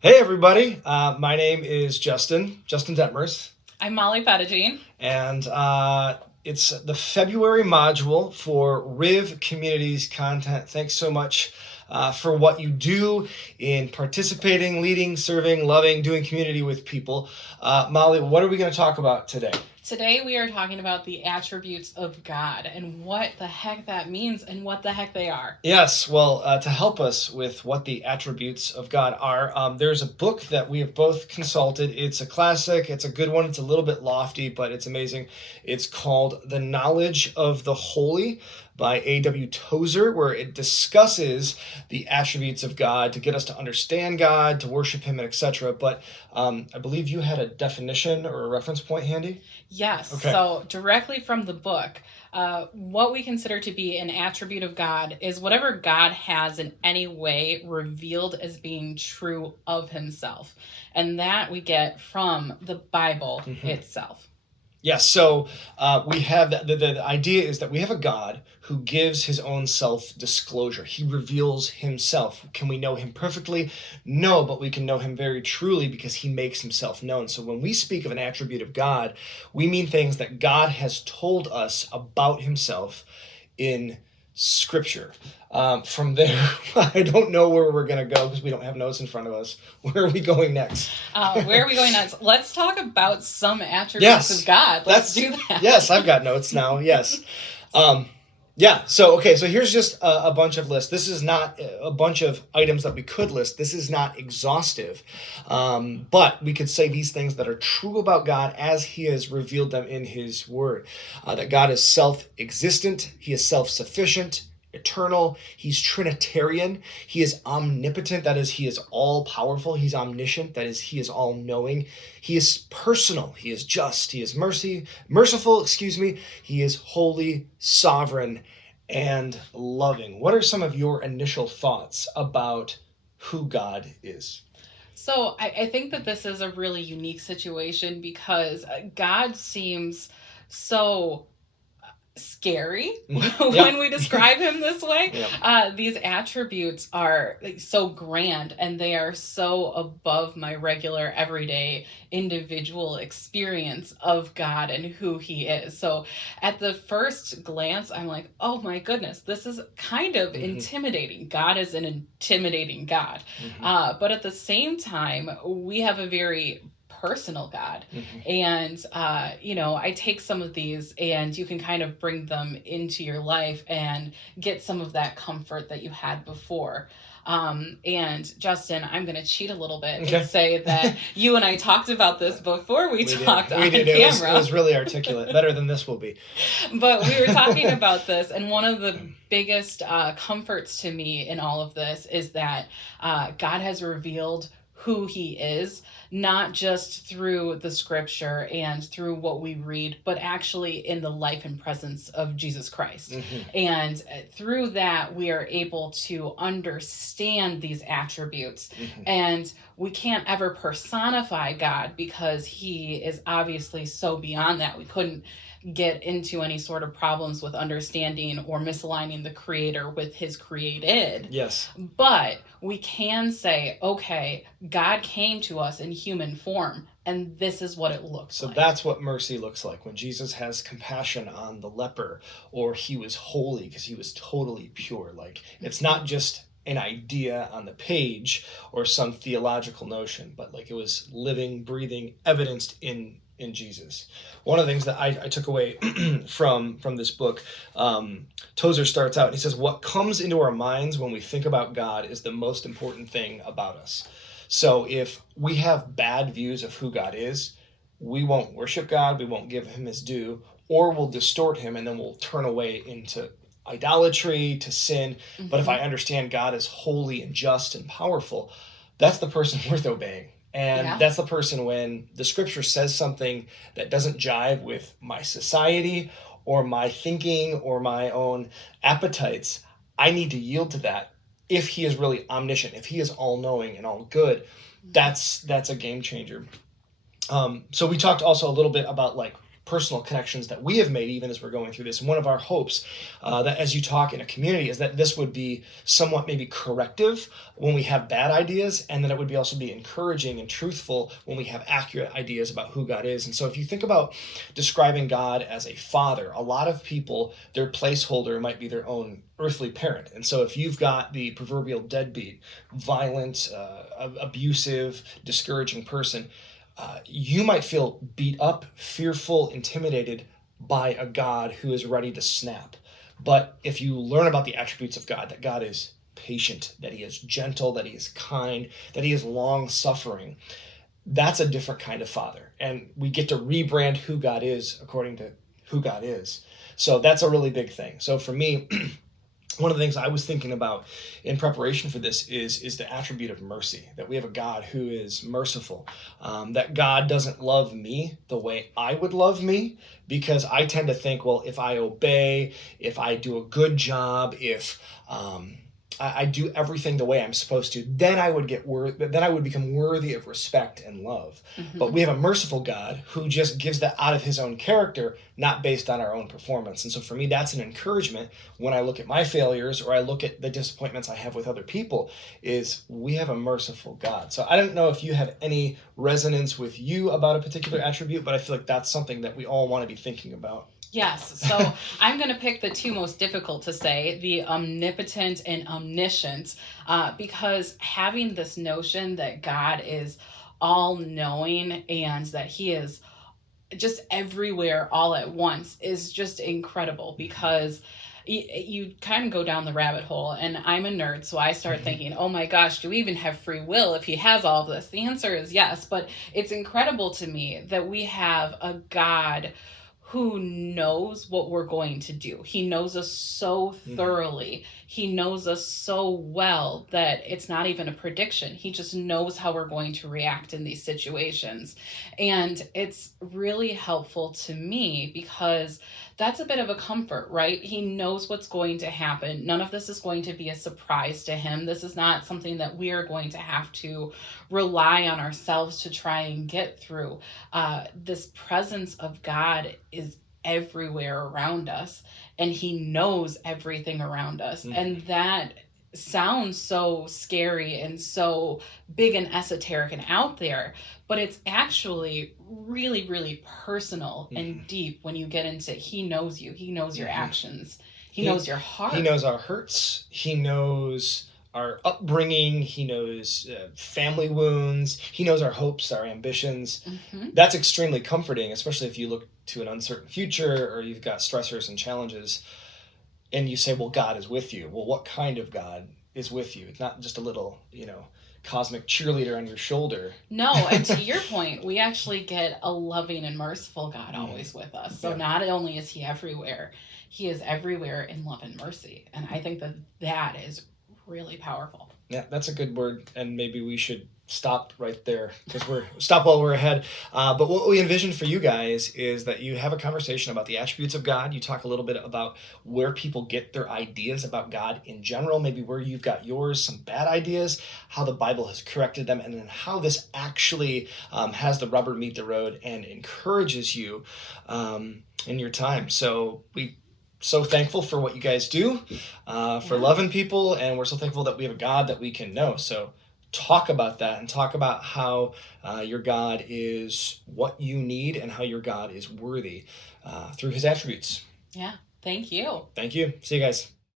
Hey everybody, my name is Justin Detmers, I'm Molly Pettigene. and it's the February module for Riv Communities content. Thanks so much for what you do in participating, leading, serving, loving, doing community with people. Molly, what are we going to talk about today? Today we are talking about the attributes of God and what the heck that means and what the heck they are. Yes, well, to help us with what the attributes of God are, there's a book that we have both consulted. It's a classic, it's a good one, it's a little bit lofty, but it's amazing. It's called The Knowledge of the Holy by A.W. Tozer, where it discusses the attributes of God to get us to understand God, to worship Him, and etc. But I believe you had a definition or a reference point handy? Yes, Okay. so directly from the book, what we consider to be an attribute of God is whatever God has in any way revealed as being true of Himself. And that we get from the Bible itself. Yes, so we have the idea is that we have a God who gives his own self disclosure. He reveals himself. Can we know him perfectly? No, but we can know him very truly because he makes himself known. So when we speak of an attribute of God, we mean things that God has told us about himself in Scripture. From there, I don't know where we're going to go because we don't have notes in front of us. Where are we going next? Where are we going next? Let's talk about some attributes of God. Let's do that. Yes, I've got notes now. Yes. Yeah, so here's just a bunch of lists. This is not a bunch of items that we could list. This is not exhaustive. But we could say these things that are true about God as he has revealed them in his word. That God is self-existent, he is self-sufficient, eternal, he's Trinitarian, he is omnipotent, that is, he is all-powerful, he's omniscient, that is, he is all-knowing, he is personal, he is just, he is merciful, he is holy, sovereign, and loving. What are some of your initial thoughts about who God is? So I think that this is a really unique situation because God seems so scary when we describe him this way. These attributes are so grand and they are so above my regular everyday individual experience of God and who he is. So at the first glance, I'm like, oh my goodness, this is kind of intimidating. God is an intimidating God. But at the same time, we have a very personal God. And, I take some of these and you can kind of bring them into your life and get some of that comfort that you had before. And Justin, I'm going to cheat a little bit and say that you and I talked about this before we talked on camera. It was really articulate, better than this will be. But we were talking about this, and one of the biggest comforts to me in all of this is that God has revealed who he is, not just through the scripture and through what we read, but actually in the life and presence of Jesus Christ. And through that, we are able to understand these attributes. And we can't ever personify God because he is obviously so beyond that. We couldn't get into any sort of problems with understanding or misaligning the creator with his created. Yes. But we can say, okay, God came to us in human form, and this is what it looks like. So that's what mercy looks like when Jesus has compassion on the leper, or he was holy because he was totally pure. Like, it's not just an idea on the page or some theological notion, but like it was living, breathing, evidenced in Jesus. One of the things that I took away from this book, Tozer starts out and he says, what comes into our minds when we think about God is the most important thing about us. So if we have bad views of who God is, we won't worship God, we won't give him his due, or we'll distort him and then we'll turn away into idolatry, to sin. But if I understand God as holy and just and powerful, that's the person worth obeying. And that's the person when the scripture says something that doesn't jive with my society or my thinking or my own appetites, I need to yield to that. If he is really omniscient, if he is all-knowing and all good, that's a game changer. So we talked also a little bit about like personal connections that we have made even as we're going through this. And one of our hopes that as you talk in a community is that this would be somewhat maybe corrective when we have bad ideas, and that it would be also be encouraging and truthful when we have accurate ideas about who God is. And so if you think about describing God as a father, a lot of people, their placeholder might be their own earthly parent. And so if you've got the proverbial deadbeat, violent, abusive, discouraging person, you might feel beat up, fearful, intimidated by a God who is ready to snap. But if you learn about the attributes of God, that God is patient, that he is gentle, that he is kind, that he is long-suffering, that's a different kind of father. And we get to rebrand who God is according to who God is. So that's a really big thing. So for me, one of the things I was thinking about in preparation for this is the attribute of mercy, that we have a God who is merciful, that God doesn't love me the way I would love me, because I tend to think, well, if I obey, if I do a good job, if I do everything the way I'm supposed to, then I would become worthy of respect and love. Mm-hmm. But we have a merciful God who just gives that out of his own character, not based on our own performance. And so for me, that's an encouragement when I look at my failures or I look at the disappointments I have with other people, is we have a merciful God. So I don't know if you have any resonance with you about a particular attribute, but I feel like that's something that we all want to be thinking about. Yes. So I'm going to pick the two most difficult to say, the omnipotent and omniscient, because having this notion that God is all-knowing and that he is just everywhere all at once is just incredible, because you kind of go down the rabbit hole, and I'm a nerd, so I start thinking, oh my gosh, do we even have free will if he has all of this? The answer is yes, but it's incredible to me that we have a God who knows what we're going to do. He knows us so thoroughly. He knows us so well that it's not even a prediction. He just knows how we're going to react in these situations. And it's really helpful to me because that's a bit of a comfort, right? He knows what's going to happen. None of this is going to be a surprise to him. This is not something that we are going to have to rely on ourselves to try and get through. This presence of God is everywhere around us, and he knows everything around us. Mm-hmm. And that sounds so scary and so big and esoteric and out there, but it's actually really, really personal and deep when you get into, he knows you, he knows your actions, he knows your heart. He knows our hurts, he knows our upbringing, he knows family wounds, he knows our hopes, our ambitions. Mm-hmm. That's extremely comforting, especially if you look to an uncertain future or you've got stressors and challenges. And you say, well, God is with you. Well, what kind of God is with you? It's not just a little, cosmic cheerleader on your shoulder. No, and to your point, we actually get a loving and merciful God always with us. So not only is he everywhere, he is everywhere in love and mercy. And I think that is really powerful. Yeah, that's a good word. And maybe we should stop right there because stop while we're ahead. But what we envision for you guys is that you have a conversation about the attributes of God. You talk a little bit about where people get their ideas about God in general, maybe where you've got yours, some bad ideas, how the Bible has corrected them, and then how this actually has the rubber meet the road and encourages you in your time. So so thankful for what you guys do, for loving people, and we're so thankful that we have a God that we can know. So talk about that and talk about how your God is what you need and how your God is worthy through his attributes. Yeah. Thank you. Thank you. See you guys.